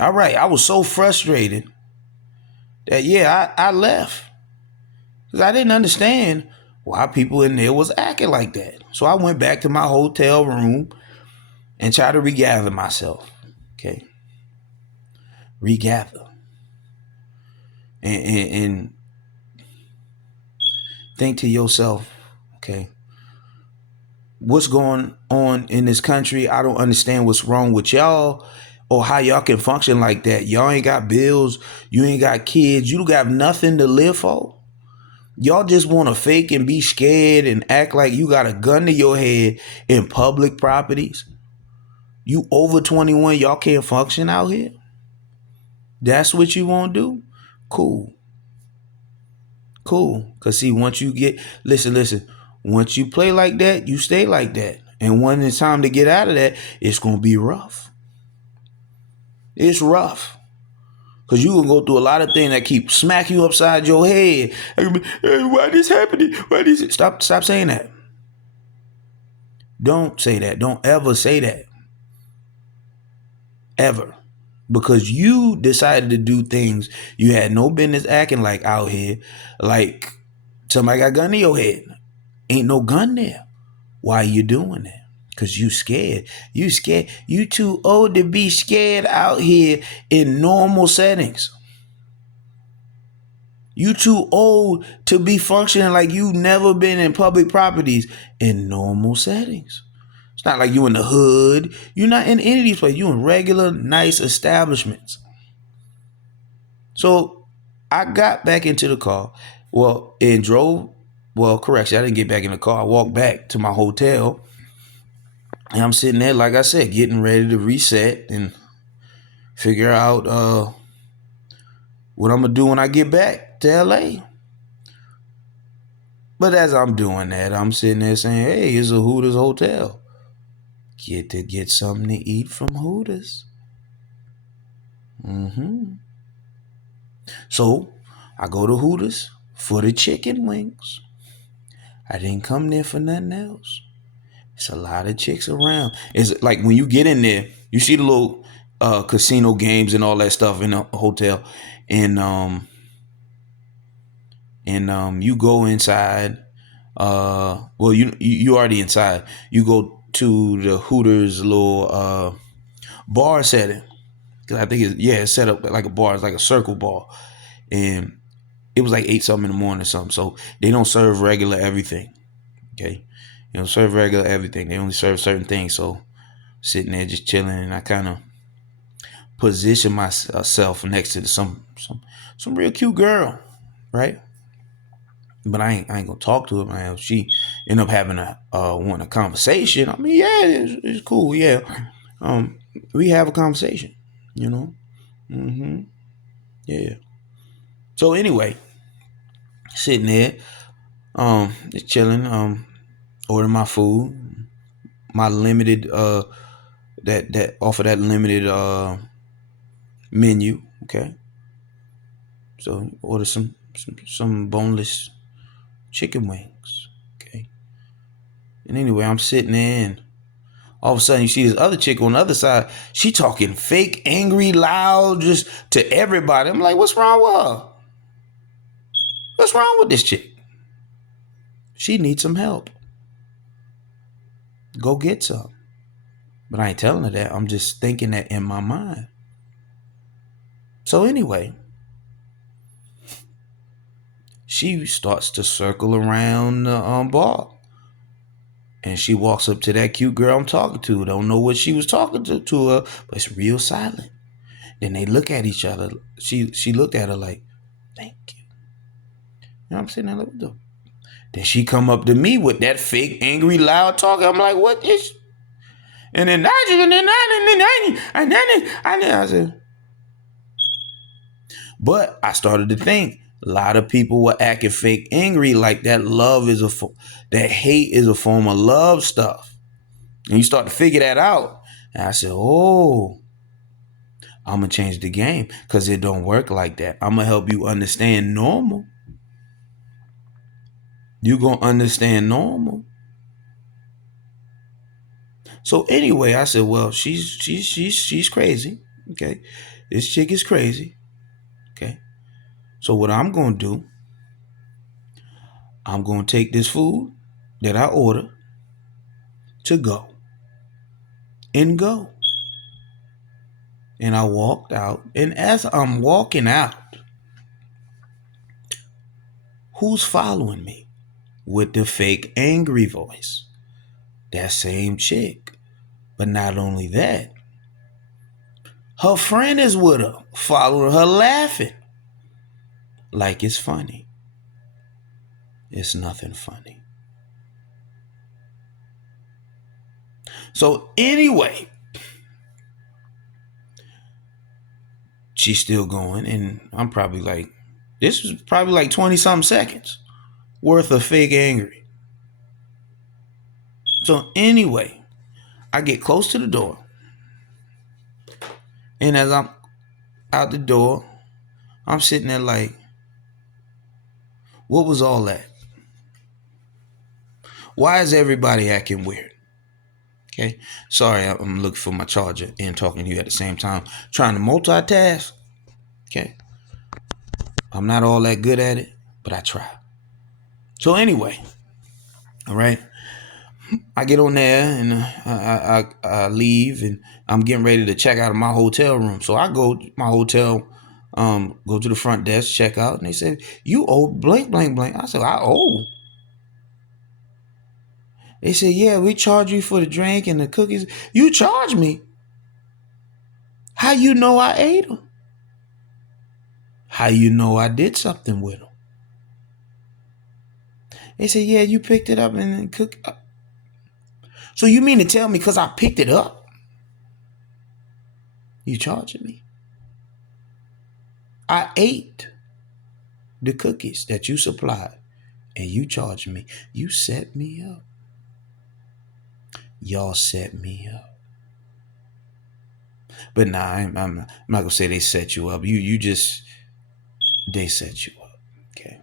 All right, I was so frustrated that yeah, I left because I didn't understand why people in there was acting like that. So I went back to my hotel room and tried to regather myself. Okay, regather and think to yourself, okay, what's going on in this country? I don't understand what's wrong with y'all or how y'all can function like that. Y'all ain't got bills, you ain't got kids, you got nothing to live for. Y'all just want to fake and be scared and act like you got a gun to your head in public properties. You over 21, y'all can't function out here. That's what you want to do? Cool. Cool. Cause see, once you get listen, once you play like that, you stay like that. And when it's time to get out of that, it's gonna be rough. It's rough. Cause you gonna go through a lot of things that keep smack you upside your head. Hey, why this happening? Why this? Stop saying that. Don't say that. Don't ever say that. Ever. Because you decided to do things you had no business acting like out here. Like somebody got a gun to your head. Ain't no gun there. Why you doing that? Because you scared. You scared. You too old to be scared out here in normal settings. You too old to be functioning like you never been in public properties in normal settings. It's not like you in the hood. You're not in any of these places. You in regular, nice establishments. So I got back into the car. Well, and drove. Well, correction, I didn't get back in the car. I walked back to my hotel. And I'm sitting there, like I said, getting ready to reset and figure out what I'm gonna do when I get back to LA. But as I'm doing that, I'm sitting there saying, "Hey, it's a Hooters hotel. Get something to eat from Hooters." hmm So I go to Hooters for the chicken wings. I didn't come there for nothing else. It's a lot of chicks around. It's like when you get in there, you see the little casino games and all that stuff in the hotel, and you go inside. Well, you already inside. You go to the Hooters little bar setting because I think it's set up like a bar. It's like a circle bar, and it was like 8 something in the morning or something. So they don't serve regular everything. Okay, they don't serve regular everything. They only serve certain things. So sitting there just chilling, and I kind of position myself next to some real cute girl, right? But I ain't gonna talk to her, man. If she end up having a want a conversation, I mean, yeah, it's cool, yeah. We have a conversation, you know. hmm Yeah. So anyway, sitting there, just chilling, ordering my food, my limited that offer that limited menu. Okay, so order some boneless chicken wings. Okay, and anyway, I'm sitting there and all of a sudden, you see this other chick on the other side. She talking fake, angry, loud, just to everybody. I'm like, what's wrong with her? What's wrong with this chick? She needs some help. Go get some. But I ain't telling her that. I'm just thinking that in my mind. So anyway, she starts to circle around the bar. And she walks up to that cute girl I'm talking to. Don't know what she was talking to her, but it's real silent. Then they look at each other. She looked at her like, thank you. You know what I'm saying? What the Then she come up to me with that fake, angry, loud talk. I'm like, what is? And then I said, but I started to think a lot of people were acting fake, angry, like that love is that hate is a form of love stuff. And you start to figure that out. And I said, oh, I'm gonna change the game because it don't work like that. I'm gonna help you understand normal. You gonna understand normal. So anyway, I said, well, she's crazy. Okay, this chick is crazy. Okay, so what I'm gonna do, I'm gonna take this food that I ordered to go and go. And I walked out. And as I'm walking out, who's following me with the fake angry voice? That same chick. But not only that, her friend is with her, following her laughing. Like it's funny. It's nothing funny. So anyway, she's still going, and I'm probably like, this was probably like 20 something seconds worth of fake angry. So anyway, I get close to the door, and as I'm out the door, I'm sitting there like, what was all that? Why is everybody acting weird? Okay, sorry, I'm looking for my charger and talking to you at the same time, trying to multitask. Okay, I'm not all that good at it, but I try. So anyway, all right, I get on there and I leave, and I'm getting ready to check out of my hotel room. So I go to my hotel, go to the front desk, check out, and they said, "You owe blank, blank, blank." I said, "I owe." They said, "Yeah, we charge you for the drink and the cookies." You charge me? How you know I ate them? How you know I did something with them? They said, "Yeah, you picked it up and cooked." So you mean to tell me because I picked it up, you charging me? I ate the cookies that you supplied, and you charged me. You set me up. Y'all set me up. But nah, I'm not gonna say they set you up. They set you up. Okay.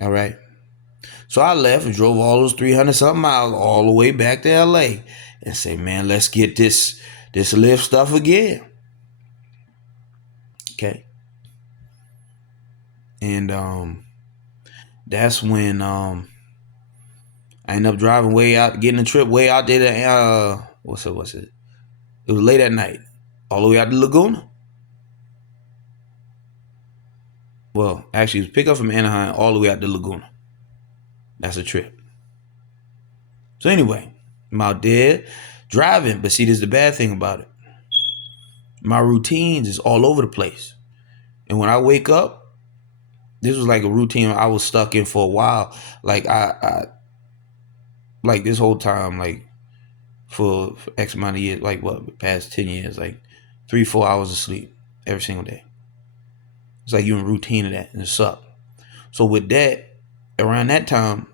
All right. So I left and drove all those 300 something miles all the way back to LA and say, man, let's get this Lyft stuff again. Okay. And that's when I ended up driving way out, getting a trip way out there to what's it? It was late at night, all the way out to Laguna. Well, actually, it was pick up from Anaheim all the way out to Laguna. That's a trip. So anyway, I'm out there driving, but see, this is the bad thing about it. My routines is all over the place, and when I wake up, this was like a routine I was stuck in for a while. Like I like this whole time, like for X amount of years, like what past 10 years, like 3-4 hours of sleep every single day. It's like you're in routine of that, and it sucks. So with that, around that time,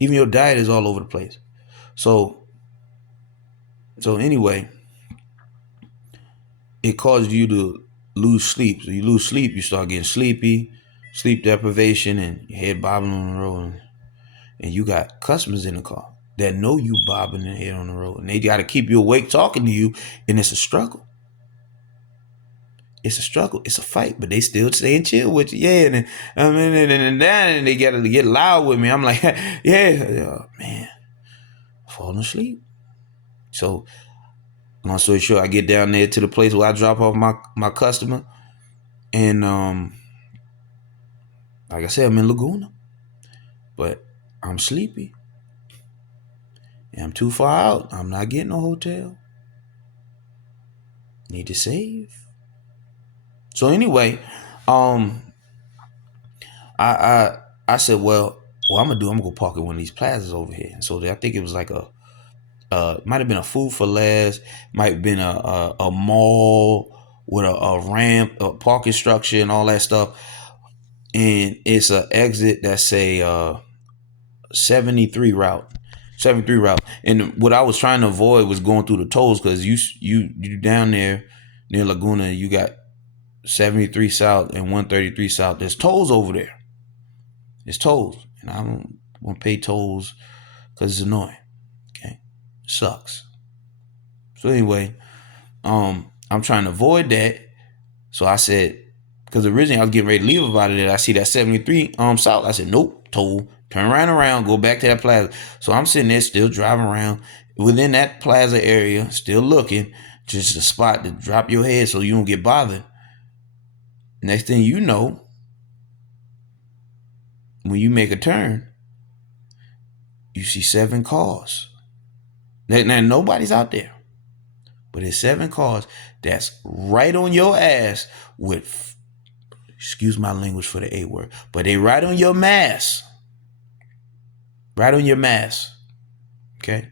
even your diet is all over the place. So anyway, it causes you to lose sleep. So you lose sleep, you start getting sleepy, sleep deprivation, and your head bobbing on the road. And you got customers in the car that know you bobbing their head on the road, and they got to keep you awake talking to you, and it's a struggle. It's a struggle. It's a fight, but they still staying chill with you. Yeah, and and they got to get loud with me. I'm like, yeah, man, falling asleep. So long story short, I get down there to the place where I drop off my customer, and like I said, I'm in Laguna, but I'm sleepy, and I'm too far out. I'm not getting a hotel. Need to save. So anyway, um, I I I said, well, what I'm gonna go park at one of these plazas over here. And so I think it was like might have been a Food for Less, might have been a mall with a ramp, a parking structure, and all that stuff. And it's an exit that's a 73 route. 73 route. And what I was trying to avoid was going through the tolls, because you down there near Laguna, you got 73 South and 133 South. There's tolls over there. It's tolls. And I don't want to pay tolls because it's annoying. Okay. It sucks. So anyway, I'm trying to avoid that. So I said, because originally I was getting ready to leave about it. I see that 73 south. I said, nope, toll, turn around, go back to that plaza. So I'm sitting there still driving around within that plaza area, still looking, just a spot to drop your head so you don't get bothered. Next thing you know, when you make a turn, you see 7 cars. Now nobody's out there, but it's 7 cars that's right on your ass with, excuse my language for the A word, but they right on your mask. Right on your mask. Okay?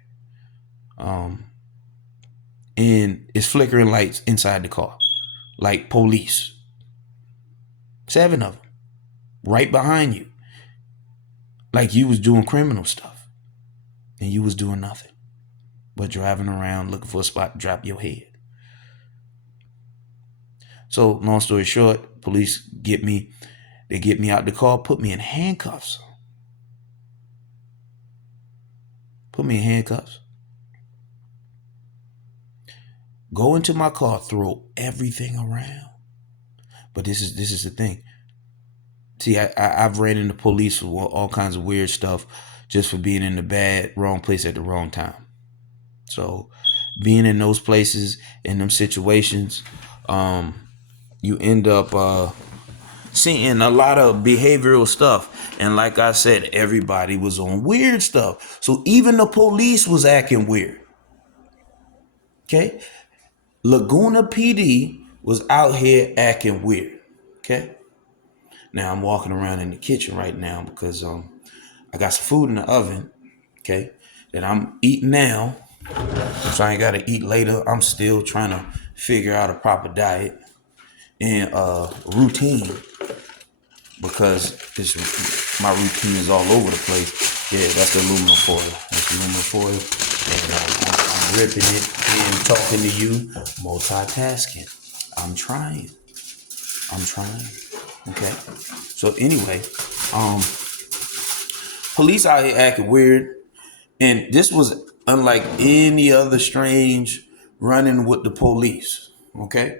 And it's flickering lights inside the car. Like police. 7 of them. Right behind you. Like you was doing criminal stuff. And you was doing nothing but driving around looking for a spot to drop your head. So, long story short, police get me. They get me out the car, put me in handcuffs. Put me in handcuffs. Go into my car, throw everything around. But this is the thing. See, I've ran into police for all kinds of weird stuff just for being in the wrong place at the wrong time. So being in those places, in them situations, you end up seeing a lot of behavioral stuff. And like I said, everybody was on weird stuff. So even the police was acting weird. Okay? Laguna PD was out here acting weird. Okay? Now I'm walking around in the kitchen right now because I got some food in the oven, okay, that I'm eating now. So I ain't gotta eat later. I'm still trying to figure out a proper diet and routine because my routine is all over the place. Yeah, that's the aluminum foil. That's aluminum foil. And I'm ripping it and talking to you, multitasking. I'm trying. Okay. So anyway, police out here acting weird, and this was unlike any other strange running with the police. Okay.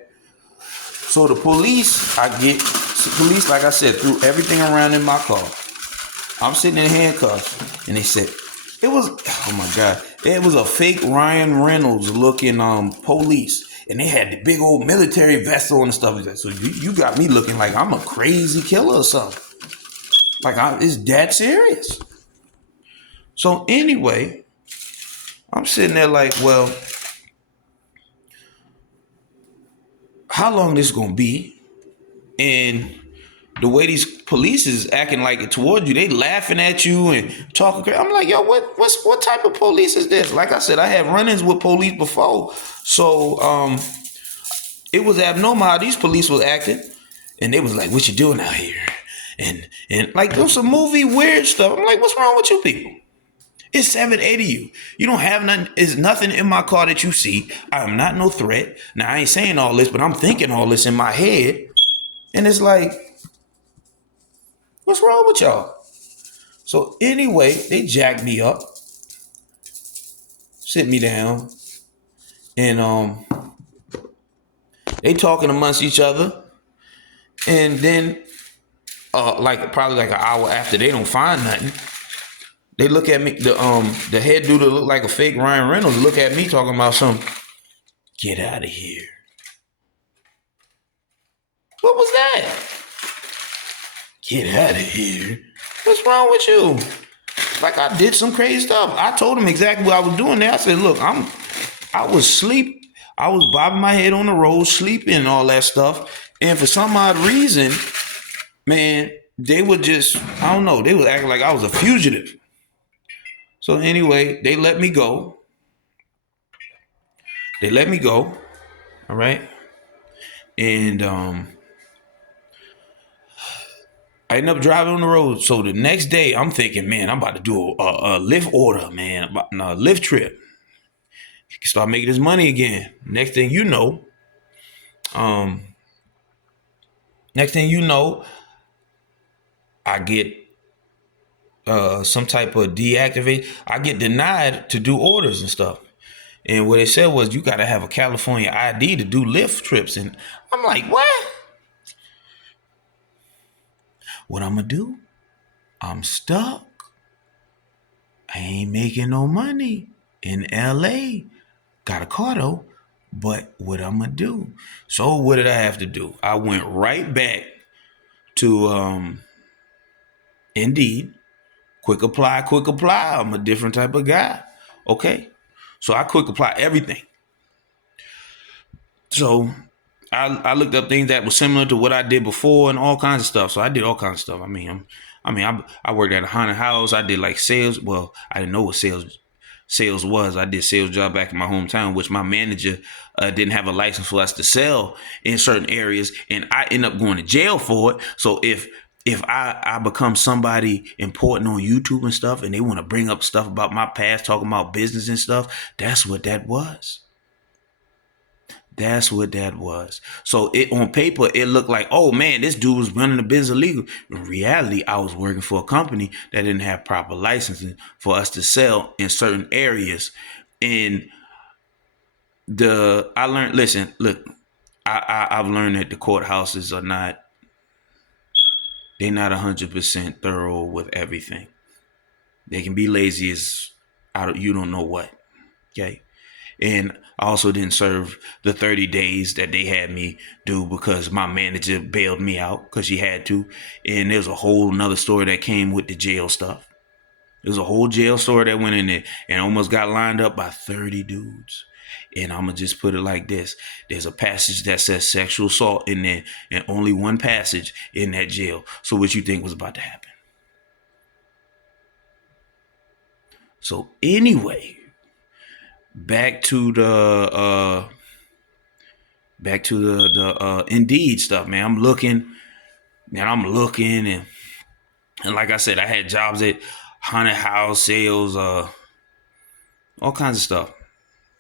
So the police, like I said, threw everything around in my car. I'm sitting in handcuffs, and they said it was, oh my God, it was a fake Ryan Reynolds looking police. And they had the big old military vest on and stuff. So you got me looking like I'm a crazy killer or something. Like it's that serious. So anyway, I'm sitting there like, well, how long this gonna be? And the way these police is acting like it toward you, they laughing at you and talking crazy. I'm like, yo, what type of police is this? Like I said, I have run-ins with police before. So it was abnormal how these police was acting. And they was like, what you doing out here? And like there was some movie weird stuff. I'm like, what's wrong with you people? It's 780 you. You don't have nothing. There's nothing in my car that you see. I am not no threat. Now I ain't saying all this, but I'm thinking all this in my head. And it's like, what's wrong with y'all? So anyway, they jacked me up, sit me down, and they talking amongst each other. And then probably like an hour after, they don't find nothing. They look at me, the head dude that look like a fake Ryan Reynolds look at me talking about something. Get out of here. What was that? Get out of here. What's wrong with you? Like I did some crazy stuff. I told him exactly what I was doing there. I said, look, I was asleep. I was bobbing my head on the road, sleeping and all that stuff. And for some odd reason, man, they would just, I don't know, they would act like I was a fugitive. So anyway, they let me go. All right. And I ended up driving on the road. So the next day, I'm thinking, man, I'm about to do a Lyft order, man, a Lyft trip. Start making this money again. Next thing you know, I get some type of deactivate. I get denied to do orders and stuff. And what they said was you got to have a California ID to do Lyft trips. And I'm like, what? What I'm going to do? I'm stuck. I ain't making no money in LA. Got a car though, but what I'm going to do? So what did I have to do? I went right back to Indeed. Quick apply, quick apply. I'm a different type of guy. Okay. So I quick apply everything. So I looked up things that were similar to what I did before and all kinds of stuff. So I did all kinds of stuff. I worked at a haunted house. I did like sales. Well, I didn't know what sales was. I did sales job back in my hometown, which my manager didn't have a license for us to sell in certain areas, and I end up going to jail for it. So if I become somebody important on YouTube and stuff, and they want to bring up stuff about my past, talking about business and stuff, that's what that was. That's what that was. So it on paper, it looked like, oh man, this dude was running a business illegal. In reality, I was working for a company that didn't have proper licensing for us to sell in certain areas. And I learned, listen, look, I've learned that the courthouses are not, they're not 100% thorough with everything. They can be lazy as you don't know what. Okay. And I also didn't serve the 30 days that they had me do because my manager bailed me out because she had to. And there's a whole nother story that came with the jail stuff. There's a whole jail story that went in there and almost got lined up by 30 dudes. And I'm going to just put it like this. There's a passage that says sexual assault in there and only one passage in that jail. So what you think was about to happen? So anyway, back to the Indeed stuff, man. I'm looking and like I said, I had jobs at haunted house sales, all kinds of stuff.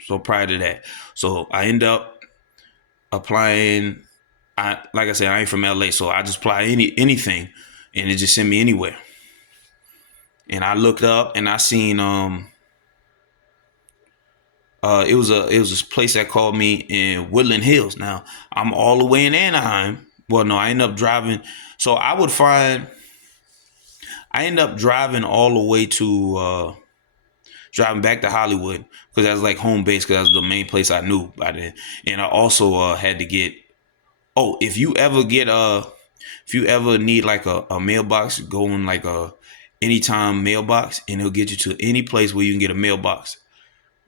So prior to that, so I end up applying. Like I said, I ain't from LA, so I just apply anything, and it just send me anywhere. And I looked up and I seen it was this place that called me in Woodland Hills. Now I'm all the way in Anaheim. Well, no, I end up driving. So I end up driving all the way to driving back to Hollywood because that was like home base because that was the main place I knew by then. And I also had to get. Oh, if you ever need like a mailbox, go in like a anytime mailbox, and it'll get you to any place where you can get a mailbox.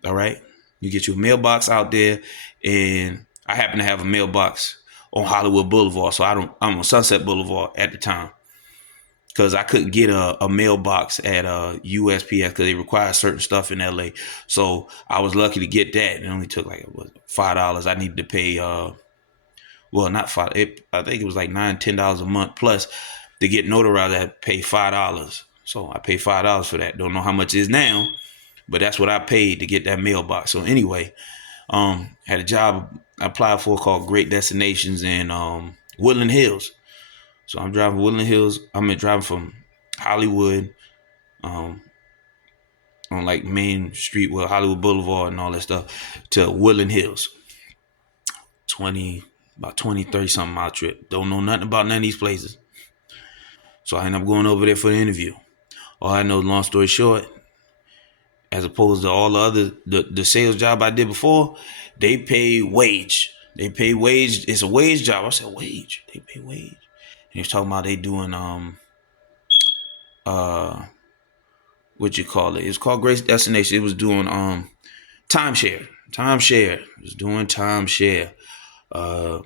All right. You get your mailbox out there, and I happen to have a mailbox on Hollywood Boulevard. So I'm on Sunset Boulevard at the time because I couldn't get a mailbox at USPS because they require certain stuff in LA. So I was lucky to get that. It only took like $5. I needed to pay, well, not five. I think it was like $9-10 a month plus to get notarized. I had to pay $5. So I paid $5 for that. Don't know how much it is now. But that's what I paid to get that mailbox. So anyway, had a job I applied for called Great Destinations in Woodland Hills. So I'm driving Woodland Hills. driving from Hollywood on like Main Street with Hollywood Boulevard and all that stuff to Woodland Hills. About 30 something mile trip. Don't know nothing about none of these places. So I end up going over there for the interview. All I know, long story short, as opposed to all the other the sales job I did before, they pay wage. They pay wage. It's a wage job. I said wage. They pay wage. And he was talking about they doing what you call it? It's called Great Destination. It was doing timeshare. Timeshare. It was doing timeshare. A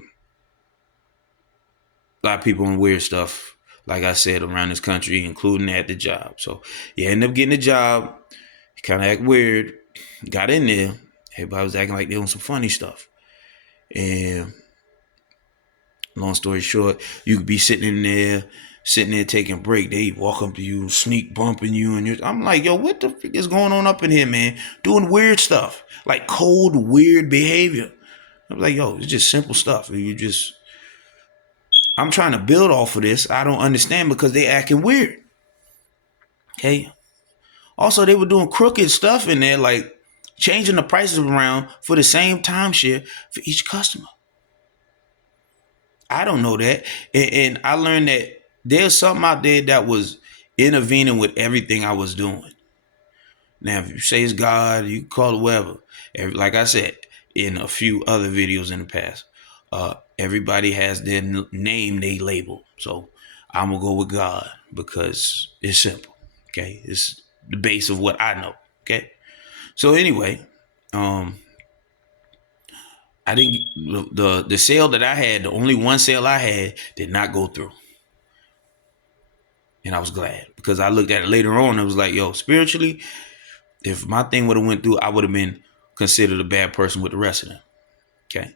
lot of people in weird stuff, like I said, around this country, including at the job. So you end up getting a job. Kind of act weird. Got in there. Everybody was acting like they doing some funny stuff. And long story short, you could be sitting there taking a break. They walk up to you, sneak bumping you, and I'm like, yo, what the frick is going on up in here, man? Doing weird stuff, like cold, weird behavior. I'm like, yo, it's just simple stuff. I'm trying to build off of this. I don't understand because they acting weird. Okay. Also, they were doing crooked stuff in there, like changing the prices around for the same timeshare for each customer. I don't know that. And I learned that there's something out there that was intervening with everything I was doing. Now, if you say it's God, you can call it whatever. Like I said in a few other videos in the past, everybody has their name they label. So I'm going to go with God because it's simple. Okay. It's the base of what I know. Okay. So anyway, I didn't the sale that I had, the only one sale I had did not go through. And I was glad because I looked at it later on and it was like, yo, spiritually, if my thing would have went through, I would have been considered a bad person with the rest of them. Okay.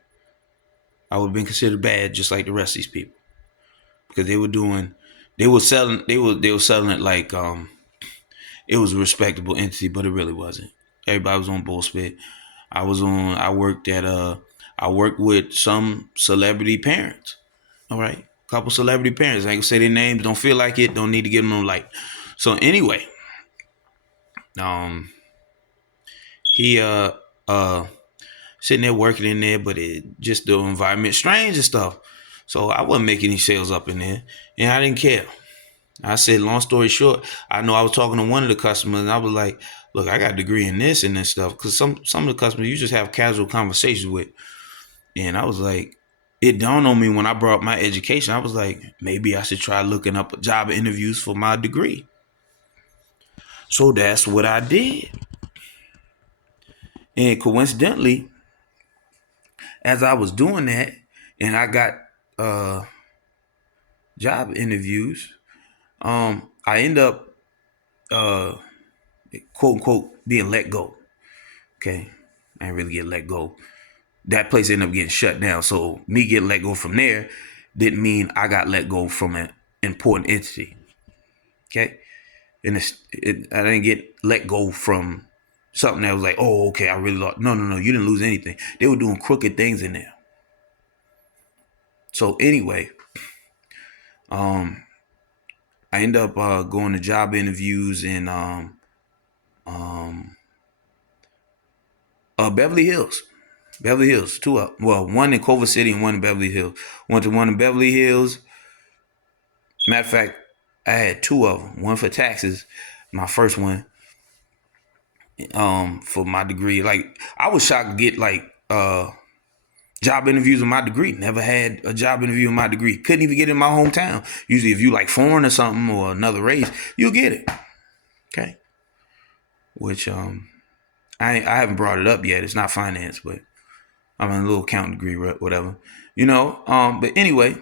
I would have been considered bad just like the rest of these people. Because they were selling it like it was a respectable entity, but it really wasn't. Everybody was on bullshit. I worked with some celebrity parents. All right. Couple celebrity parents. I ain't gonna say their names, don't feel like it, don't need to give them no light. So anyway, he sitting there working in there, but it just the environment strange and stuff. So I wasn't making any sales up in there, and I didn't care. I said, long story short, I know I was talking to one of the customers, and I was like, "Look, I got a degree in this and this stuff." Because some of the customers you just have casual conversations with, and I was like, it dawned on me when I brought up my education. I was like, maybe I should try looking up job interviews for my degree. So that's what I did. And coincidentally, as I was doing that, and I got job interviews, I end up quote unquote being let go. Okay, I didn't really get let go. That place ended up getting shut down. So me getting let go from there didn't mean I got let go from an important entity. Okay, and I didn't get let go from something that was like, oh, okay, I really lost. No, you didn't lose anything. They were doing crooked things in there. So anyway, I end up going to job interviews in Beverly Hills. Beverly Hills, two up. Well, one in Culver City and one in Beverly Hills. Went to one in Beverly Hills. Matter of fact, I had two of them. One for taxes, my first one, for my degree. Like I was shocked to get like job interviews in my degree. Never had a job interview in my degree. Couldn't even get in my hometown. Usually, if you like foreign or something or another race, you'll get it. Okay. Which I haven't brought it up yet. It's not finance, but I'm in a little accounting degree, whatever. But anyway,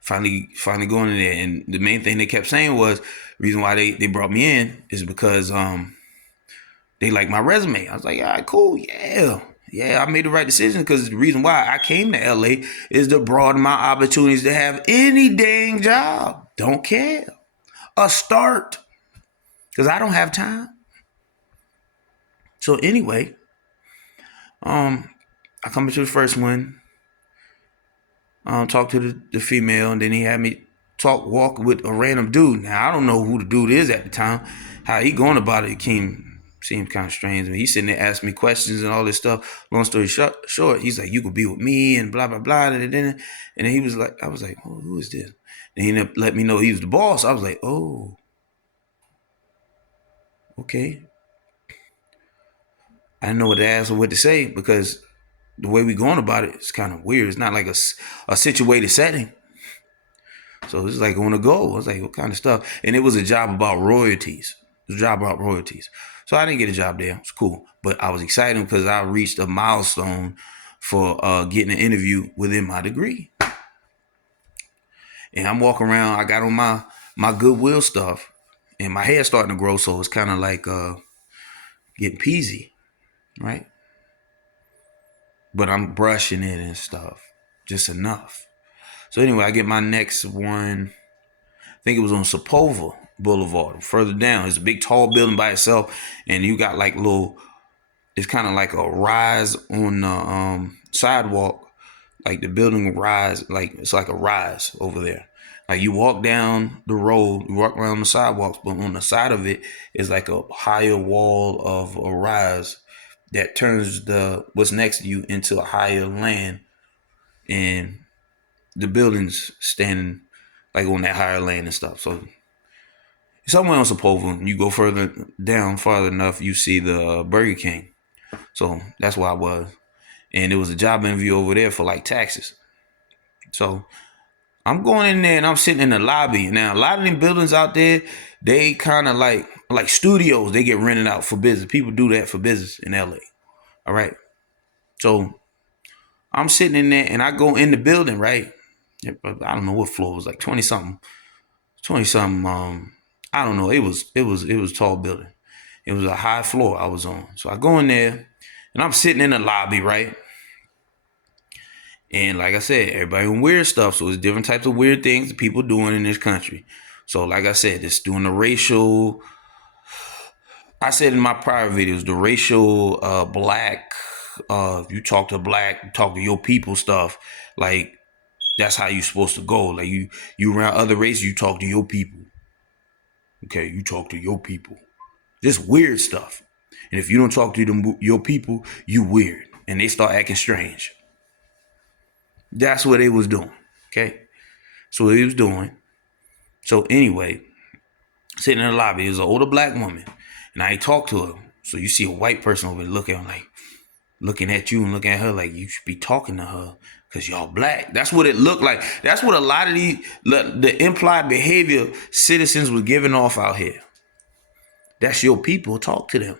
finally going in there, and the main thing they kept saying was the reason why they brought me in is because they like my resume. I was like, all right, cool, yeah, I made the right decision because the reason why I came to LA is to broaden my opportunities to have any dang job. Don't care. A start. Because I don't have time. So anyway, I come into the first one, talk to the female, and then he had me walk with a random dude. Now I don't know who the dude is at the time. How he going about it seemed kind of strange. And he's sitting there asking me questions and all this stuff. Long story short, he's like, "You could be with me," and blah blah blah. And then he was like, I was like, "Oh, who is this?" And he let me know he was the boss. I was like, "Oh, okay." I didn't know what to ask or what to say because the way we going about it is kind of weird. It's not like a situated setting. So it's like on the go. I was like, what kind of stuff? And it was a job about royalties. It was a job about royalties. So I didn't get a job there. It's cool. But I was excited because I reached a milestone for getting an interview within my degree. And I'm walking around. I got on my Goodwill stuff. And my hair's starting to grow. So it's kind of like getting peasy. Right? But I'm brushing it and stuff. Just enough. So anyway, I get my next one. I think it was on Sepulveda Boulevard. Further down. It's a big tall building by itself. And you got like it's kind of like a rise on the sidewalk. Like the building rise. Like it's like a rise over there. Like you walk down the road, you walk around the sidewalks, but on the side of it is like a higher wall of a rise that turns the what's next to you into a higher land, and the buildings standing like on that higher land and stuff. So somewhere on Sepulveda, you go further down, farther enough, you see the Burger King. So that's where I was, and it was a job interview over there for like taxes. So I'm going in there and I'm sitting in the lobby. Now a lot of them buildings out there, they kind of like studios. They get rented out for business. People do that for business in LA. All right. So I'm sitting in there and I go in the building, right? I don't know what floor it was, like 20 something. I don't know. It was a tall building. It was a high floor I was on. So I go in there and I'm sitting in the lobby, right? And like I said, everybody doing weird stuff. So it's different types of weird things that people doing in this country. So like I said, it's doing the racial. I said in my prior videos, the racial black. If you talk to black, you talk to your people stuff. Like that's how you supposed to go. Like you around other races, you talk to your people. Okay, you talk to your people. This weird stuff. And if you don't talk to them, your people, you weird. And they start acting strange. That's what they was doing. Okay. So what he was doing. So anyway, sitting in the lobby, there's an older black woman. And I ain't talked to her. So you see a white person over there looking at you and looking at her like you should be talking to her because y'all black. That's what it looked like. That's what a lot of the implied behavior citizens were giving off out here. That's your people. Talk to them.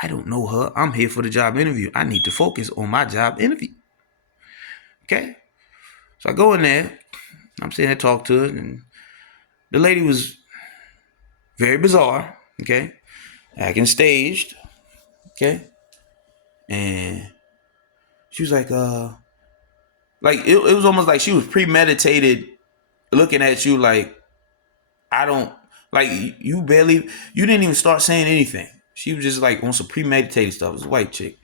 I don't know her. I'm here for the job interview. I need to focus on my job interview. Okay? So I go in there. I'm sitting there talking to her. And the lady was very bizarre. Okay? Acting staged. Okay? And she was like, it was almost like she was premeditated looking at you like, I don't, like you didn't even start saying anything. She was just like on some premeditated stuff. It was a white chick.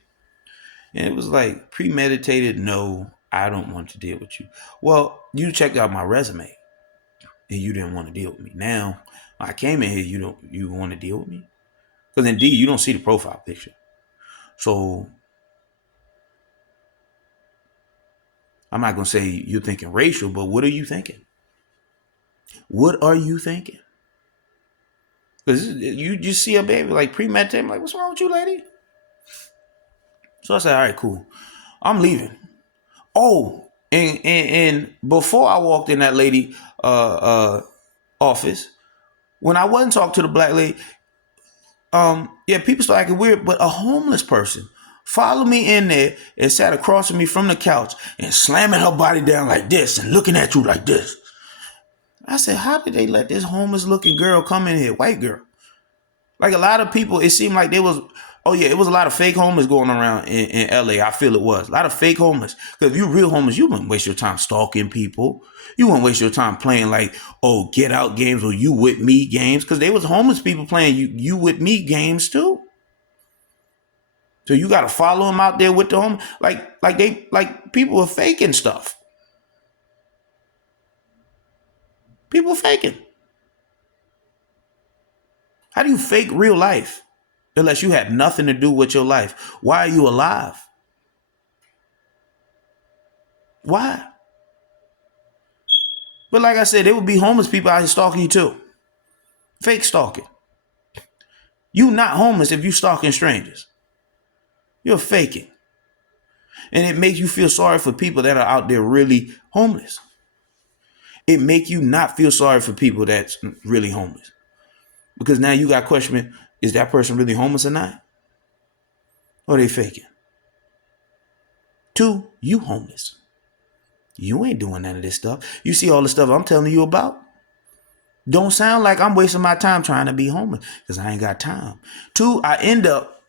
And it was like premeditated, no, I don't want to deal with you. Well, you checked out my resume and you didn't want to deal with me. Now, I came in here, you want to deal with me? Because indeed, you don't see the profile picture. So I'm not going to say you're thinking racial, but what are you thinking? What are you thinking? Because you just see a baby like premeditated. I'm like, what's wrong with you, lady? So I said, all right, cool. I'm leaving. Oh, and before I walked in that lady office, when I wasn't talking to the black lady, people started acting weird, but a homeless person followed me in there and sat across from me from the couch and slamming her body down like this and looking at you like this. I said, how did they let this homeless looking girl come in here? White girl. Like a lot of people, it seemed like it was a lot of fake homeless going around in LA. I feel it was. A lot of fake homeless. Because if you're real homeless, you wouldn't waste your time stalking people. You wouldn't waste your time playing like, oh, get out games or you with me games. Because they was homeless people playing you with me games too. So you got to follow them out there with the home. Like people are faking stuff. People faking. How do you fake real life unless you had nothing to do with your life? Why are you alive? Why? But like I said, there would be homeless people out here stalking you too. Fake stalking. You not homeless if you stalking strangers. You're faking. And it makes you feel sorry for people that are out there really homeless. It make you not feel sorry for people that's really homeless. Because now you got questioning, is that person really homeless or not? Or are they faking? 2, you homeless. You ain't doing none of this stuff. You see all the stuff I'm telling you about? Don't sound like I'm wasting my time trying to be homeless because I ain't got time. 2, I end up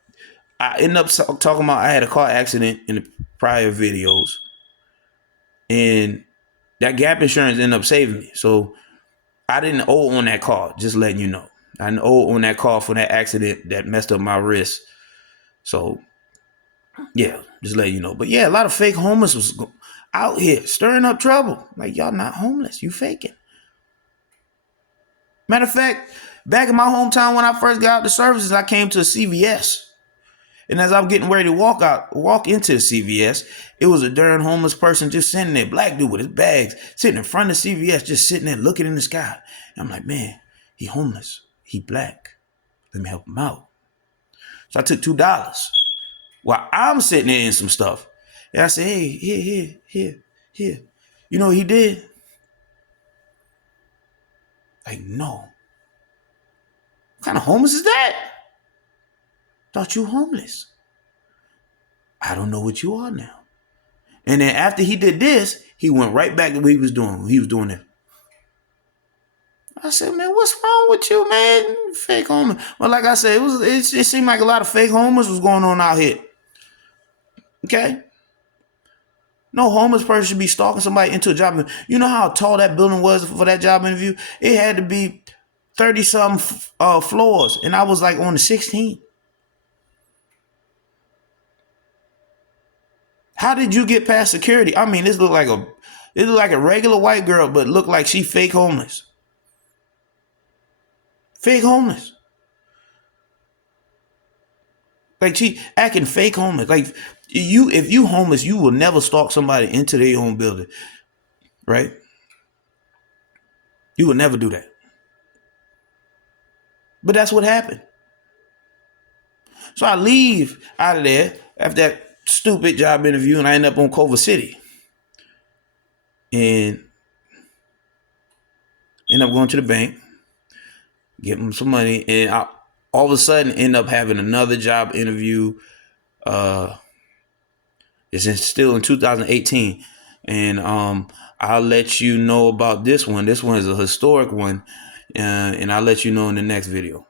talking about I had a car accident in the prior videos. And that gap insurance ended up saving me. So I didn't owe on that car, just letting you know. I didn't owe on that car for that accident that messed up my wrist. So, yeah, just letting you know. But yeah, a lot of fake homeless was out here stirring up trouble. Like, y'all not homeless. You faking. Matter of fact, back in my hometown when I first got out the services, I came to a CVS. And as I'm getting ready to walk into the CVS, it was a darn homeless person just sitting there, black dude with his bags, sitting in front of CVS, just sitting there looking in the sky. And I'm like, man, he homeless. He black. Let me help him out. So I took $2 while I'm sitting there in some stuff. And I said, hey, here. You know what he did? Like, no. What kind of homeless is that? Thought you homeless. I don't know what you are now. And then after he did this, he went right back to what he was doing. He was doing it. I said, man, what's wrong with you, man? Fake homeless. Well, like I said, it seemed like a lot of fake homeless was going on out here. Okay? No homeless person should be stalking somebody into a job. You know how tall that building was for that job interview? It had to be 30-something floors, and I was like on the 16th. How did you get past security? I mean, this looked like a regular white girl, but looked like she fake homeless. Fake homeless. Like she acting fake homeless. Like if you homeless, you will never stalk somebody into their own building. Right? You will never do that. But that's what happened. So I leave out of there after that stupid job interview, and I end up on Culver City. And end up going to the bank, getting them some money, and I all of a sudden end up having another job interview. It's still in 2018. And I'll let you know about this one. This one is a historic one. And I'll let you know in the next video.